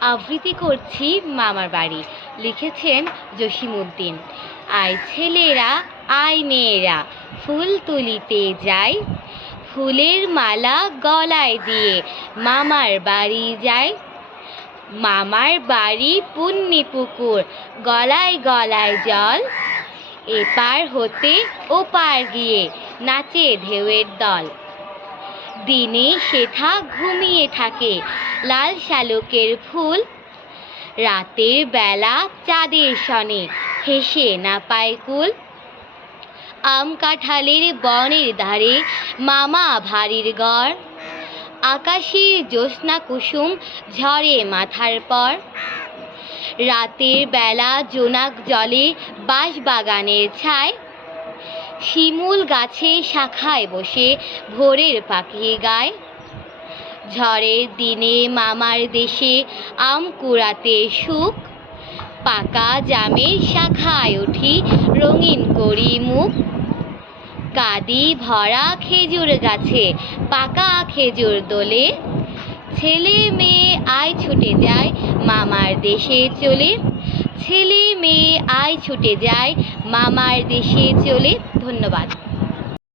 আবৃত্তি করছি মামার বাড়ি। লিখেছেন জসিমউদ্দিন। আয় ছেলেরা, আয় মেয়েরা, ফুল তুলিতে যাই, ফুলের মালা গলায় দিয়ে মামার বাড়ি যাই। মামার বাড়ি পুন্নি পুকুর, গলায় গলায় জল, এপার হতে ওপার গিয়ে নাচে ঢেউয়ের দল। দিনে সেথা ঘুমিয়ে থাকে লাল শালুকের ফুল, রাতের বেলা চাঁদের সনে হেসে না পায় কুল। আম কাঁঠালের বনের ধারে মামা ভারির ঘর, আকাশের জ্যোৎস্না কুসুম ঝরে মাথার পর। রাতের বেলা জোনাক জলে বাঁশবাগানের ছায়, শিমুল গাছে শাখায় বসে ভোরের পাখি গায়। ঝড়ের দিনে মামার দেশে আম কুড়াতে সুখ, পাকা জামের শাখায় উঠি রঙিন করি মুখ। কাঁদি ভরা খেজুর গাছে পাকা খেজুর দোলে, ছেলে মেয়ে আয় ছুটে যায় মামার দেশে চলে। ছেলে মেয়ে আয় ছুটে যায় মামার দেশে চলে। ধন্যবাদ।